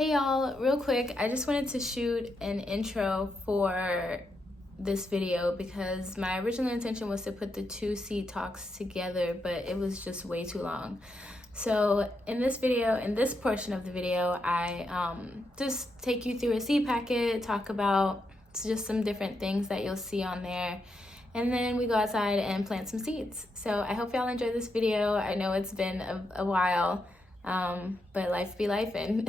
Hey y'all, real quick, I just wanted to shoot an intro for this video because my original intention was to put the two seed talks together, but it was just way too long. So in this video, in this portion of the video, I just take you through a seed packet, talk about just some different things that you'll see on there, and then we go outside and plant some seeds. So I hope y'all enjoy this video. I know it's been a while, but life be lifing.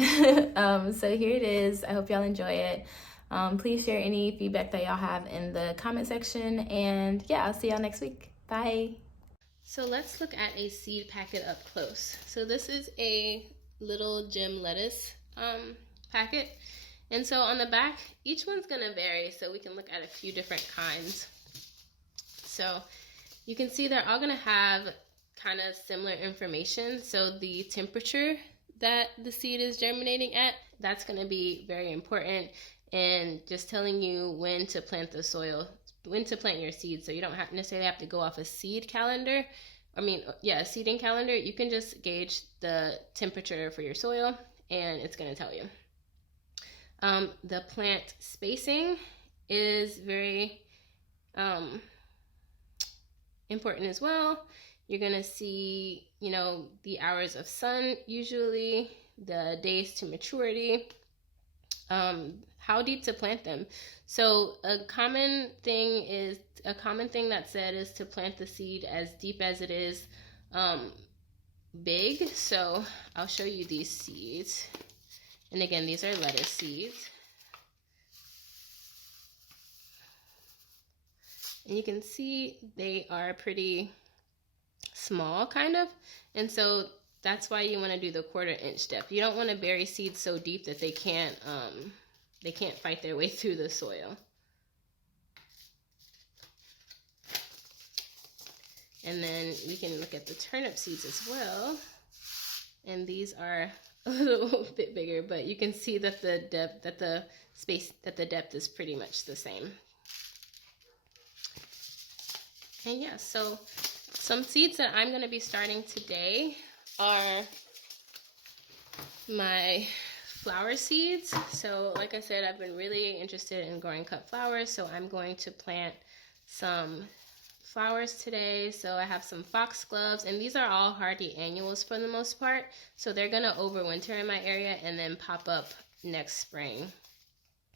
So here it is. I hope y'all enjoy it. Please share any feedback that y'all have in the comment section, and yeah, I'll see y'all next week. Bye. So let's look at a seed packet up close. So this is a little gem lettuce packet. And so on the back, each one's gonna vary, so we can look at a few different kinds. So you can see they're all gonna have kind of similar information. So the temperature that the seed is germinating at, that's gonna be very important, and just telling you when to plant the soil, when to plant your seeds. So you don't necessarily have to go off a seed calendar. A seeding calendar. You can just gauge the temperature for your soil and it's gonna tell you. The plant spacing is very important as well. You're gonna see, the hours of sun usually, the days to maturity, how deep to plant them. So a common thing that said is to plant the seed as deep as it is big. So I'll show you these seeds. And again, these are lettuce seeds. And you can see they are pretty small, kind of. And so that's why you want to do the 1/4 inch depth. You don't want to bury seeds so deep that they can't fight their way through the soil. And then we can look at the turnip seeds as well. And these are a little bit bigger, but you can see that the depth is pretty much the same. And yeah, so some seeds that I'm going to be starting today are my flower seeds. So like I said, I've been really interested in growing cut flowers, so I'm going to plant some flowers today. So I have some foxgloves, and these are all hardy annuals for the most part. So they're gonna overwinter in my area and then pop up next spring.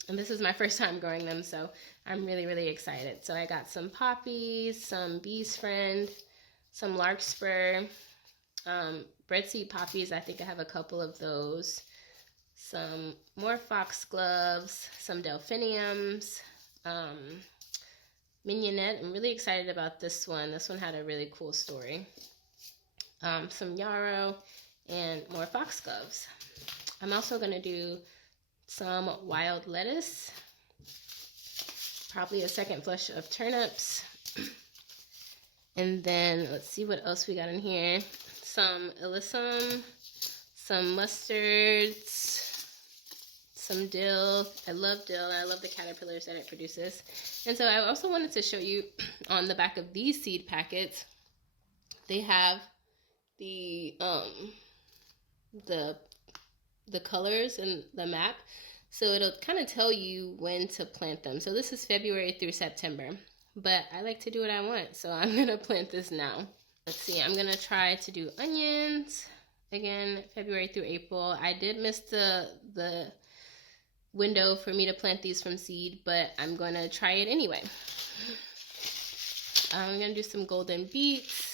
And this is my first time growing them, so I'm really, really excited. So I got some poppies, some bee's friend, some larkspur, breadseed poppies. I think I have a couple of those. Some more foxgloves, some delphiniums, mignonette. I'm really excited about this one. This one had a really cool story. Some yarrow and more foxgloves. I'm also going to do some wild lettuce, probably a second flush of turnips, and then let's see what else we got in here. Some alyssum, some mustards, some dill. I love dill, and I love the caterpillars that it produces. And so I also wanted to show you on the back of these seed packets, they have the colors and the map, so it'll kind of tell you when to plant them. So this is February through September, but I like to do what I want, so I'm gonna plant this now. Let's see, I'm gonna try to do onions again, February through April. I did miss the window for me to plant these from seed, but I'm gonna try it anyway. I'm gonna do some golden beets.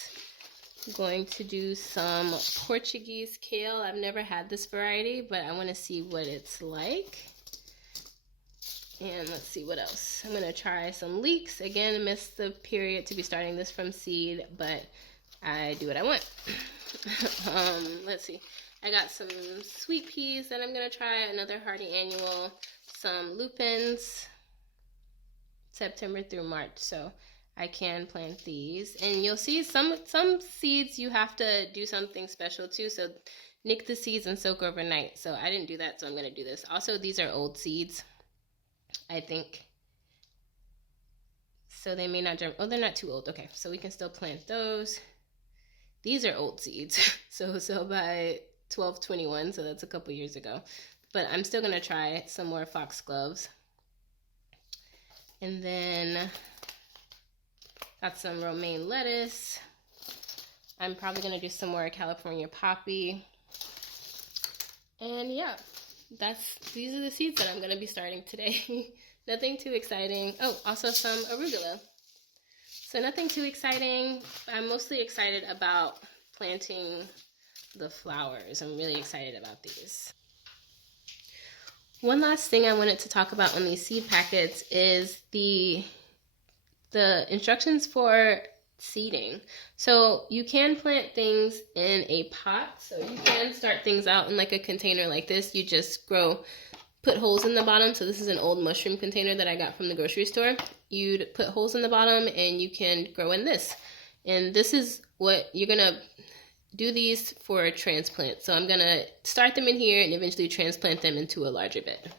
I'm going to do some Portuguese kale. I've never had this variety, but I want to see what it's like. And let's see what else. I'm going to try some leeks. Again, missed the period to be starting this from seed, but I do what I want. Let's see. I got some sweet peas that I'm going to try, another hardy annual, some lupins, September through March. So I can plant these, and you'll see some seeds you have to do something special to. So nick the seeds and soak overnight. So I didn't do that, so I'm going to do this. Also, these are old seeds, I think. So they may not germinate. Oh, they're not too old. Okay, so we can still plant those. These are old seeds. So by 12/21, so that's a couple years ago. but I'm still gonna try some more foxgloves. And then got some romaine lettuce. I'm probably gonna do some more California poppy. And yeah, these are the seeds that I'm gonna be starting today. Nothing too exciting. Oh, also some arugula. So nothing too exciting. I'm mostly excited about planting the flowers. I'm really excited about these. One last thing I wanted to talk about on these seed packets is the instructions for seeding. So you can plant things in a pot. So you can start things out in like a container like this. You just put holes in the bottom. So this is an old mushroom container that I got from the grocery store. You'd put holes in the bottom and you can grow in this. And this is what you're gonna do these for a transplant. So I'm gonna start them in here and eventually transplant them into a larger bed.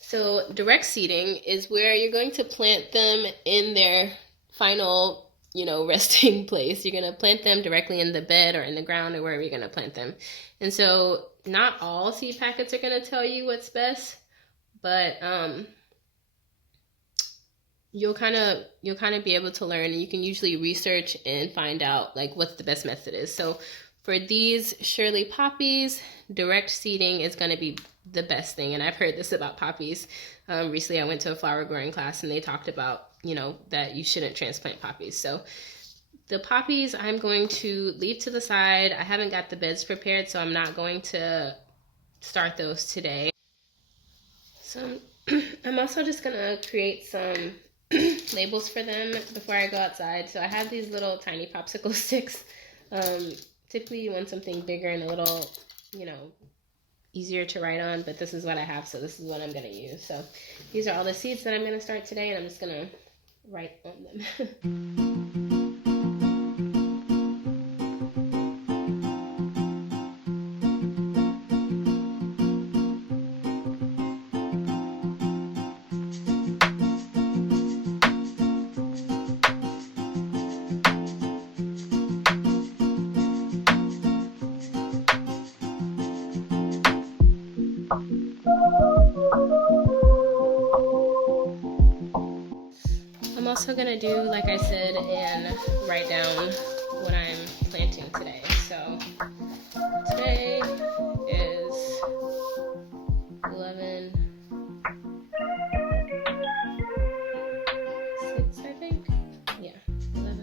So direct seeding is where you're going to plant them in their final, resting place. You're gonna plant them directly in the bed or in the ground or wherever you're gonna plant them. And so not all seed packets are gonna tell you what's best, but you'll kind of be able to learn, and you can usually research and find out like what the best method is. So for these Shirley poppies, direct seeding is going to be the best thing. And I've heard this about poppies. Recently I went to a flower growing class and they talked about, that you shouldn't transplant poppies. So the poppies I'm going to leave to the side. I haven't got the beds prepared, so I'm not going to start those today. So I'm also just going to create some labels for them before I go outside. So I have these little tiny popsicle sticks. Typically you want something bigger and a little, easier to write on, but this is what I have, so this is what I'm going to use. So these are all the seeds that I'm going to start today, and I'm just going to write on them. I'm also going to do, like I said, and write down what I'm planting today. So today is 11/6, I think. Yeah, 11/6.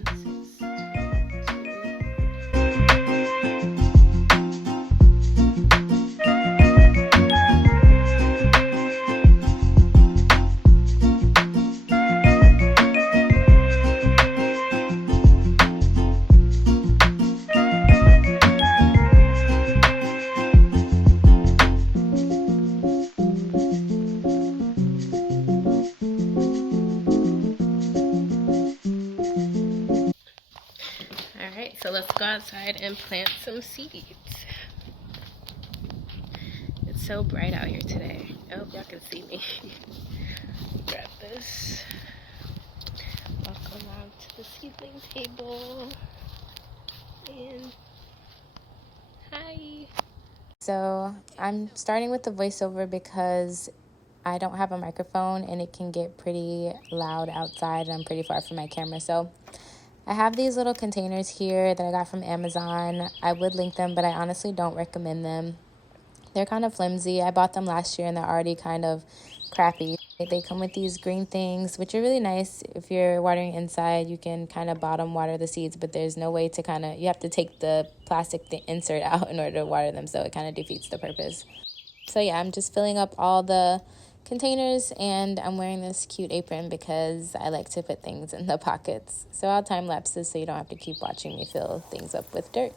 So let's go outside and plant some seeds. It's so bright out here today. I hope y'all can see me. Grab this. Walk around to the seedling table. And hi. So I'm starting with the voiceover because I don't have a microphone and it can get pretty loud outside and I'm pretty far from my camera. So I have these little containers here that I got from Amazon. I would link them, but I honestly don't recommend them. They're kind of flimsy. I bought them last year and they're already kind of crappy. They come with these green things, which are really nice. If you're watering inside, you can kind of bottom water the seeds, but there's no way to you have to take the plastic insert out in order to water them, so it kind of defeats the purpose. So yeah, I'm just filling up all the containers and I'm wearing this cute apron because I like to put things in the pockets. So I'll time lapse this so you don't have to keep watching me fill things up with dirt.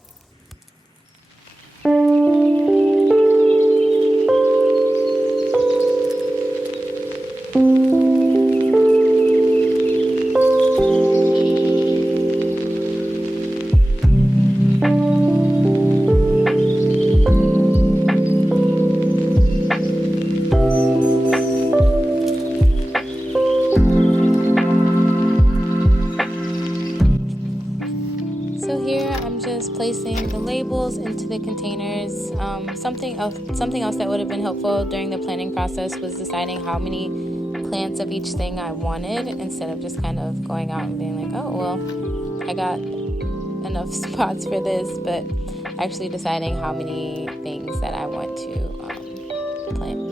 labels into the containers. Something else that would have been helpful during the planning process was deciding how many plants of each thing I wanted, instead of just kind of going out and being like, oh, well, I got enough spots for this, but actually deciding how many things that I want to plant.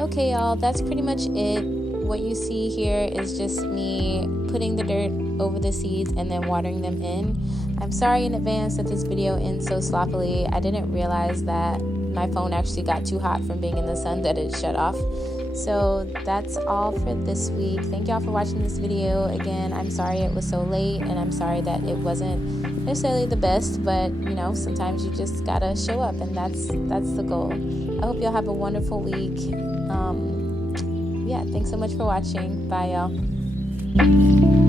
Okay, y'all, that's pretty much it. What you see here is just me putting the dirt over the seeds and then watering them in. I'm sorry in advance that this video ends so sloppily. I didn't realize that my phone actually got too hot from being in the sun that it shut off. So that's all for this week. Thank y'all for watching this video. Again, I'm sorry it was so late, and I'm sorry that it wasn't necessarily the best, but you know, sometimes you just gotta show up, and that's the goal. I hope y'all have a wonderful week. Yeah, thanks so much for watching. Bye, y'all.